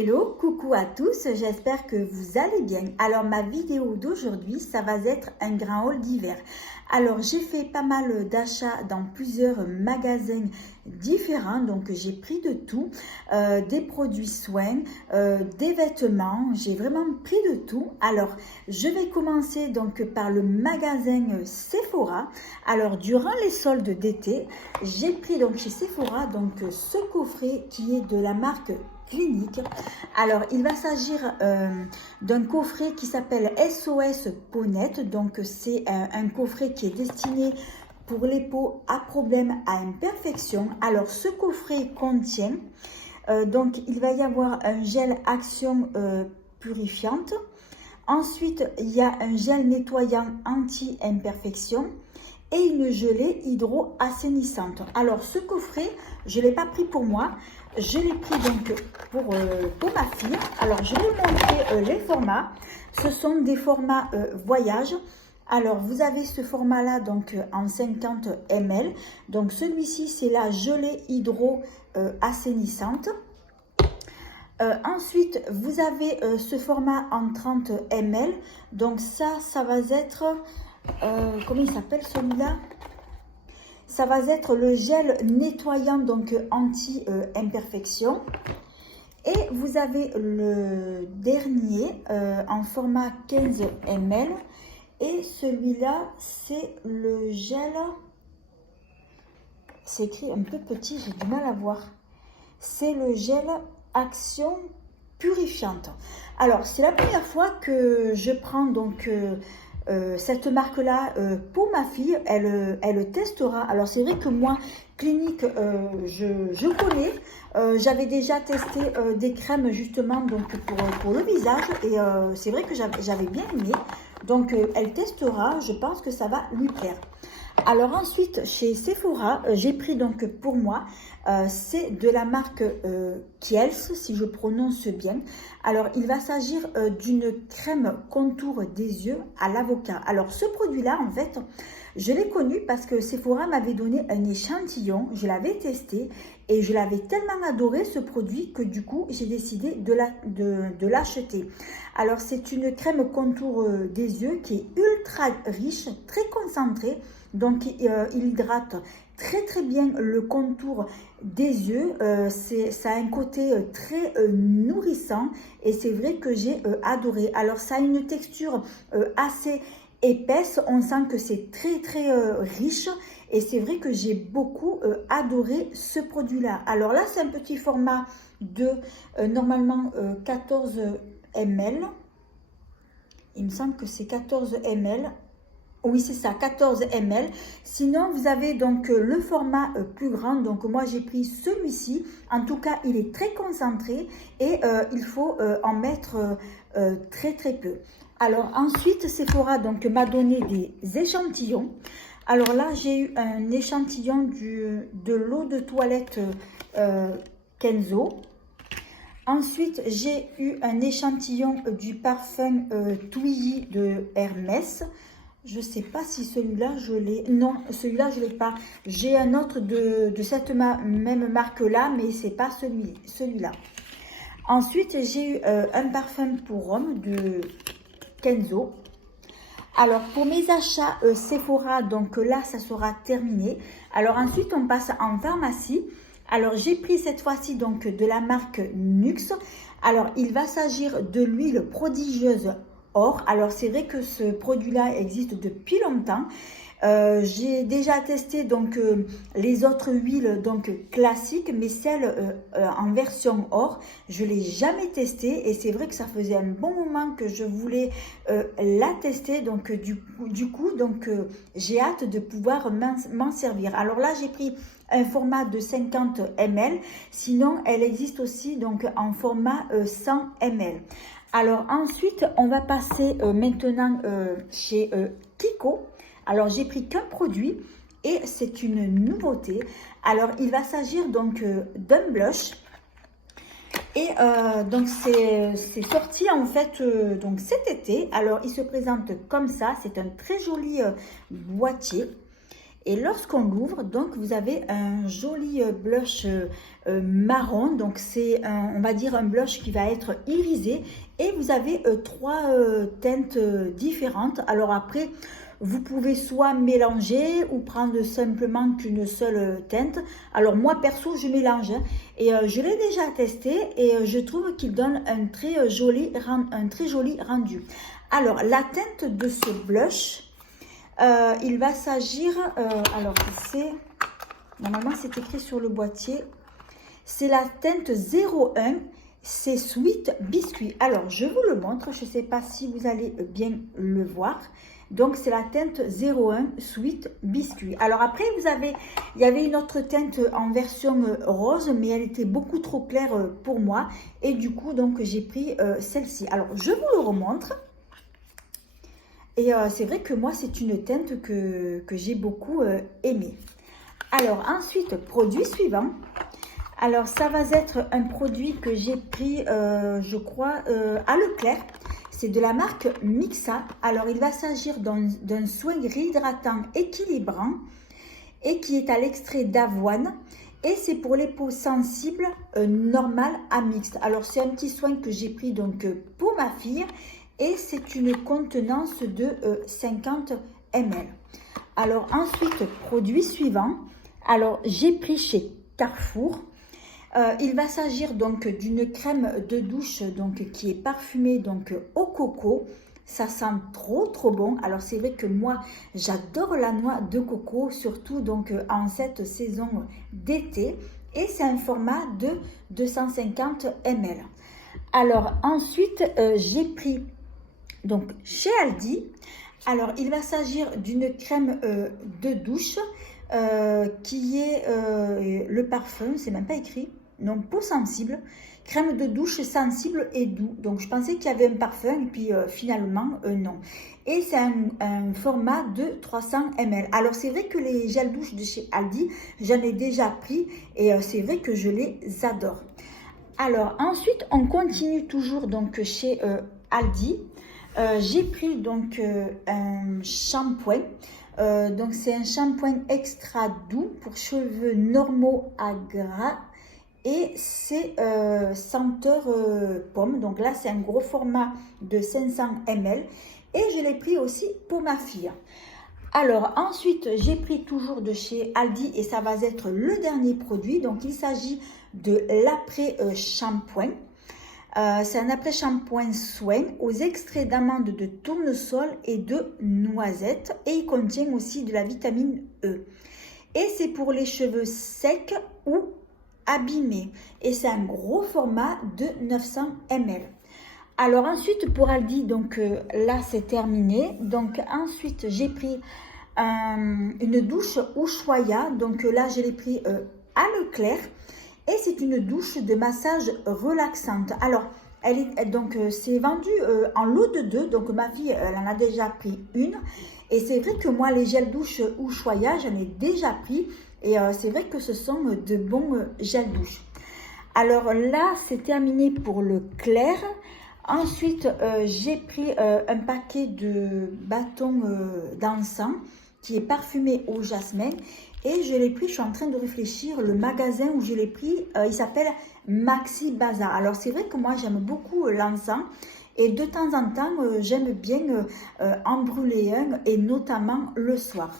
Hello, coucou à tous, j'espère que vous allez bien. Alors ma vidéo d'aujourd'hui, ça va être un grand haul d'hiver. Alors j'ai fait pas mal d'achats dans plusieurs magasins différents, donc j'ai pris de tout, des produits soins, des vêtements, j'ai vraiment pris de tout. Alors je vais commencer donc par le magasin Sephora. Alors durant les soldes d'été, j'ai pris donc chez Sephora donc ce coffret qui est de la marque Clinique. Alors il va s'agir d'un coffret qui s'appelle SOS Peau Nette. Donc c'est un coffret qui est destiné pour les peaux à problème, à imperfection. Alors ce coffret contient donc il va y avoir un gel action purifiante. Ensuite il y a un gel nettoyant anti-imperfection et une gelée hydro-assainissante. Alors ce coffret, je ne l'ai pas pris pour moi, je l'ai pris donc pour ma fille. Alors je vais vous montrer les formats. Ce sont des formats voyage. Alors vous avez ce format là donc en 50 ml. Donc celui-ci c'est la gelée hydro-assainissante. Ensuite, vous avez ce format en 30 ml. Donc ça va être, comment il s'appelle celui-là? Ça va être le gel nettoyant donc anti-imperfection. Et vous avez le dernier en format 15 ml. Et celui-là, c'est le gel. C'est écrit un peu petit, j'ai du mal à voir. C'est le gel action purifiante. Alors c'est la première fois que je prends donc cette marque là pour ma fille. Elle testera. Alors c'est vrai que moi Clinique je connais, j'avais déjà testé des crèmes justement donc pour le visage et c'est vrai que j'avais bien aimé. Donc elle testera, je pense que ça va lui plaire. Alors ensuite, chez Sephora, j'ai pris donc pour moi, c'est de la marque Kiehl's, si je prononce bien. Alors, il va s'agir d'une crème contour des yeux à l'avocat. Alors, ce produit-là, en fait, je l'ai connu parce que Sephora m'avait donné un échantillon, je l'avais testé et je l'avais tellement adoré ce produit que du coup, j'ai décidé de l'acheter. Alors, c'est une crème contour des yeux qui est ultra riche, très concentrée. Donc, il hydrate très bien le contour des yeux. Ça a un côté très nourrissant et c'est vrai que j'ai adoré. Alors, ça a une texture assez épaisse. On sent que c'est très riche et c'est vrai que j'ai beaucoup adoré ce produit-là. Alors là, c'est un petit format de normalement 14 ml. Il me semble que c'est 14 ml. Oui, c'est ça, 14 ml. Sinon, vous avez donc le format plus grand. Donc, moi, j'ai pris celui-ci. En tout cas, il est très concentré et il faut en mettre très peu. Alors, ensuite, Sephora m'a donné des échantillons. Alors là, j'ai eu un échantillon de l'eau de toilette Kenzo. Ensuite, j'ai eu un échantillon du parfum Touilly de Hermès. Je ne sais pas si celui-là, je l'ai. Non, celui-là, je ne l'ai pas. J'ai un autre de cette même marque-là, mais ce n'est pas celui-là. Ensuite, j'ai eu un parfum pour homme de Kenzo. Alors, pour mes achats Sephora, donc là, ça sera terminé. Alors, ensuite, on passe en pharmacie. Alors, j'ai pris cette fois-ci donc de la marque Nuxe. Alors, il va s'agir de l'huile prodigieuse or. Alors, c'est vrai que ce produit-là existe depuis longtemps. J'ai déjà testé donc les autres huiles donc classiques, mais celle en version or, je l'ai jamais testée et c'est vrai que ça faisait un bon moment que je voulais la tester. Donc du coup j'ai hâte de pouvoir m'en servir. Alors là, j'ai pris un format de 50 ml. Sinon, elle existe aussi donc en format 100 ml. Alors ensuite, on va passer maintenant chez Kiko. Alors, j'ai pris qu'un produit et c'est une nouveauté. Alors, il va s'agir donc d'un blush. Et donc, c'est sorti en fait donc cet été. Alors, il se présente comme ça. C'est un très joli boîtier. Et lorsqu'on l'ouvre, donc vous avez un joli blush marron. Donc c'est, on va dire, un blush qui va être irisé. Et vous avez 3 teintes différentes. Alors après, vous pouvez soit mélanger ou prendre simplement qu'une seule teinte. Alors moi perso je mélange hein, et je l'ai déjà testé et je trouve qu'il donne un très joli rendu. Alors la teinte de ce blush, il va s'agir, alors c'est, normalement c'est écrit sur le boîtier, c'est la teinte 01, c'est Sweet Biscuit. Alors je vous le montre, je ne sais pas si vous allez bien le voir. Donc c'est la teinte 01 Sweet Biscuit. Alors après il y avait une autre teinte en version rose, mais elle était beaucoup trop claire pour moi. Et du coup donc j'ai pris celle-ci. Alors je vous le remontre. Et c'est vrai que moi c'est une teinte que j'ai beaucoup aimée. Alors ensuite, produit suivant. Alors ça va être un produit que j'ai pris je crois à Leclerc. C'est de la marque Mixa. Alors, il va s'agir d'un soin réhydratant équilibrant et qui est à l'extrait d'avoine. Et c'est pour les peaux sensibles normales à mixte. Alors, c'est un petit soin que j'ai pris donc pour ma fille. Et c'est une contenance de 50 ml. Alors, ensuite, produit suivant. Alors, j'ai pris chez Carrefour. Il va s'agir donc d'une crème de douche donc, qui est parfumée donc, au coco. Ça sent trop bon. Alors c'est vrai que moi j'adore la noix de coco, surtout donc en cette saison d'été. Et c'est un format de 250 ml. Alors ensuite j'ai pris donc chez Aldi. Alors il va s'agir d'une crème de douche qui est le parfum, c'est même pas écrit. Donc, peau sensible, crème de douche sensible et doux. Donc, je pensais qu'il y avait un parfum et puis finalement, non. Et c'est un format de 300 ml. Alors, c'est vrai que les gels douche de chez Aldi, j'en ai déjà pris et c'est vrai que je les adore. Alors, ensuite, on continue toujours donc chez Aldi. J'ai pris donc un shampoing. Donc, c'est un shampoing extra doux pour cheveux normaux à gras. Et c'est senteur pomme. Donc là, c'est un gros format de 500 ml. Et je l'ai pris aussi pour ma fille. Alors, ensuite, j'ai pris toujours de chez Aldi. Et ça va être le dernier produit. Donc, il s'agit de l'après-shampoing. C'est un après-shampoing soin aux extraits d'amandes de tournesol et de noisettes. Et il contient aussi de la vitamine E. Et c'est pour les cheveux secs ou abîmé et c'est un gros format de 900 ml. Alors ensuite pour Aldi, donc là c'est terminé. Donc ensuite j'ai pris une douche Ushuaïa. Donc là je l'ai pris à Leclerc et c'est une douche de massage relaxante. Alors elle est donc c'est vendu en lot de 2. Donc ma fille elle en a déjà pris une et c'est vrai que moi les gels douche Ushuaïa j'en ai déjà pris. Et c'est vrai que ce sont de bons gels douche. Alors là, c'est terminé pour le clair. Ensuite, j'ai pris un paquet de bâtons d'encens qui est parfumé au jasmin. Et je l'ai pris, je suis en train de réfléchir, le magasin où je l'ai pris, il s'appelle Maxi Bazar. Alors c'est vrai que moi, j'aime beaucoup l'encens. Et de temps en temps, j'aime bien en brûler un, et notamment le soir.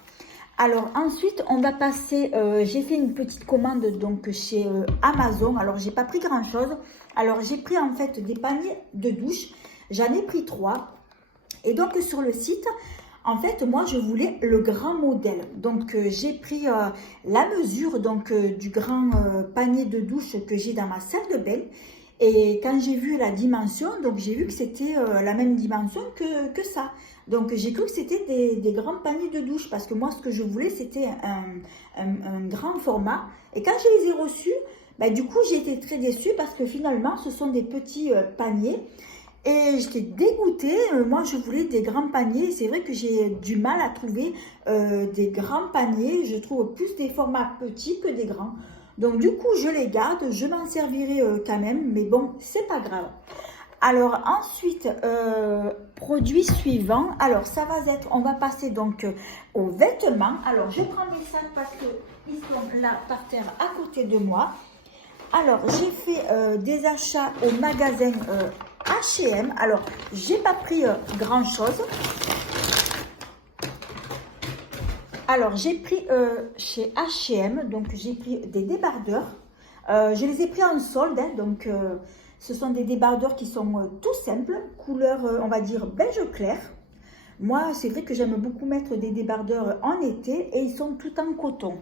Alors ensuite, on va passer, j'ai fait une petite commande donc chez Amazon. Alors, j'ai pas pris grand chose. Alors, j'ai pris en fait des paniers de douche. J'en ai pris 3. Et donc, sur le site, en fait, moi, je voulais le grand modèle. Donc, j'ai pris la mesure donc, du grand panier de douche que j'ai dans ma salle de bain. Et quand j'ai vu la dimension, donc j'ai vu que c'était la même dimension que ça. Donc j'ai cru que c'était des grands paniers de douche parce que moi ce que je voulais c'était un grand format. Et quand je les ai reçus, bah, du coup j'ai été très déçue parce que finalement ce sont des petits paniers. Et j'étais dégoûtée, moi je voulais des grands paniers. C'est vrai que j'ai du mal à trouver des grands paniers. Je trouve plus des formats petits que des grands. Donc du coup, je les garde, je m'en servirai quand même, mais bon, c'est pas grave. Alors ensuite, produit suivant. Alors ça va être, on va passer donc aux vêtements. Alors je prends mes sacs parce qu'ils sont là par terre à côté de moi. Alors, j'ai fait des achats au magasin H&M. Alors, j'ai pas pris grand chose. Alors, j'ai pris chez H&M, donc j'ai pris des débardeurs. Je les ai pris en solde, hein, donc ce sont des débardeurs qui sont tout simples, couleur, on va dire, beige clair. Moi, c'est vrai que j'aime beaucoup mettre des débardeurs en été et ils sont tout en coton.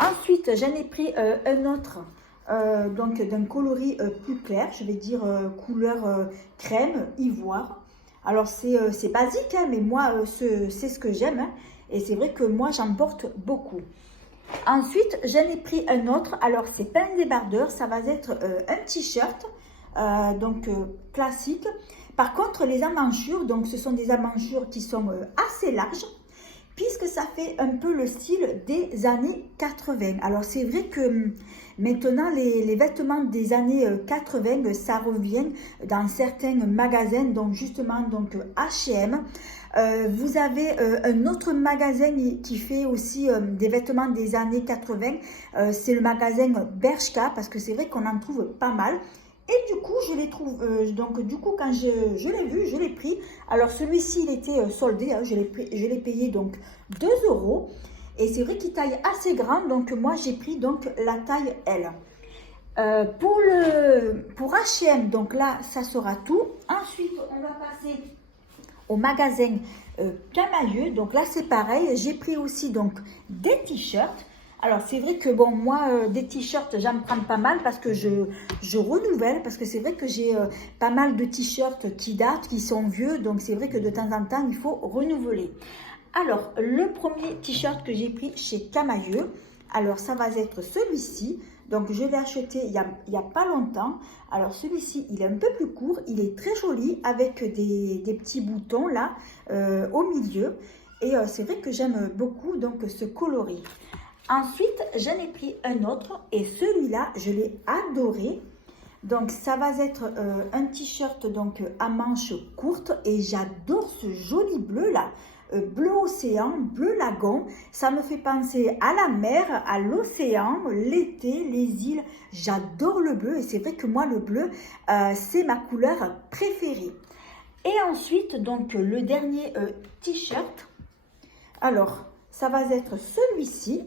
Ensuite, j'en ai pris un autre, donc d'un coloris plus clair, je vais dire couleur crème, ivoire. Alors, c'est basique, hein, mais moi, c'est ce que j'aime. Hein, et c'est vrai que moi, j'en porte beaucoup. Ensuite, j'en ai pris un autre. Alors, c'est pas un débardeur, ça va être un t-shirt, donc classique. Par contre, les emmanchures, donc ce sont des emmanchures qui sont assez larges, puisque ça fait un peu le style des années 80. Alors, c'est vrai que maintenant, les vêtements des années 80, ça revient dans certains magasins, donc justement, donc H&M. Vous avez un autre magasin qui fait aussi des vêtements des années 80. C'est le magasin Bershka, parce que c'est vrai qu'on en trouve pas mal. Et du coup, je les trouve, donc du coup, quand je l'ai vu, je l'ai pris. Alors, celui-ci, il était soldé, hein, je l'ai payé donc 2 €. Et c'est vrai qu'il taille assez grand, donc moi, j'ai pris donc la taille L. Pour H&M, donc là, ça sera tout. Ensuite, on va passer au magasin Camaïeu. Donc là, c'est pareil, j'ai pris aussi donc des t-shirts. Alors, c'est vrai que bon, moi, des t-shirts, j'en prends pas mal parce que je renouvelle, parce que c'est vrai que j'ai pas mal de t-shirts qui datent, qui sont vieux, donc c'est vrai que de temps en temps, il faut renouveler. Alors, le premier t-shirt que j'ai pris chez Camaïeu, alors ça va être celui-ci. Donc, je l'ai acheté il y a pas longtemps. Alors, celui-ci, il est un peu plus court, il est très joli avec des petits boutons là, au milieu. Et c'est vrai que j'aime beaucoup donc ce coloris. Ensuite, j'en ai pris un autre et celui-là, je l'ai adoré. Donc, ça va être un t-shirt donc à manches courtes et j'adore ce joli bleu là. Bleu océan, bleu lagon, ça me fait penser à la mer, à l'océan, l'été, les îles. J'adore le bleu et c'est vrai que moi le bleu, c'est ma couleur préférée. Et ensuite, donc le dernier t-shirt, alors ça va être celui-ci,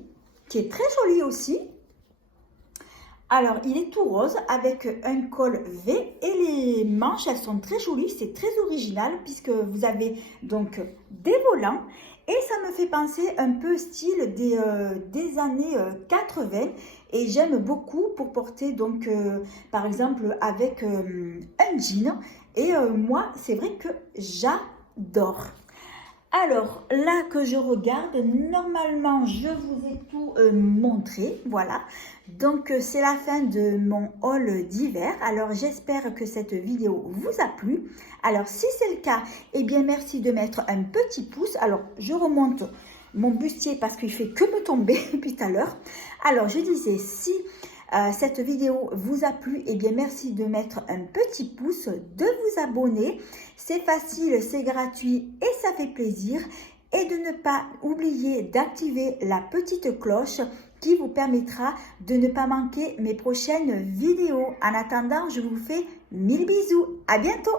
qui est très joli aussi. Alors, il est tout rose avec un col V et les manches, elles sont très jolies, c'est très original puisque vous avez donc des volants et ça me fait penser un peu style des années 80 et j'aime beaucoup pour porter donc par exemple avec un jean et moi, c'est vrai que j'adore. Alors, là que je regarde, normalement, je vous ai tout montré, voilà. Donc, c'est la fin de mon haul d'hiver. Alors, j'espère que cette vidéo vous a plu. Alors, si c'est le cas, eh bien, merci de mettre un petit pouce. Alors, je remonte mon bustier parce qu'il fait que me tomber depuis tout à l'heure. Alors, je disais, si cette vidéo vous a plu, eh bien merci de mettre un petit pouce, de vous abonner. C'est facile, c'est gratuit et ça fait plaisir. Et de ne pas oublier d'activer la petite cloche qui vous permettra de ne pas manquer mes prochaines vidéos. En attendant, je vous fais 1000 bisous. À bientôt!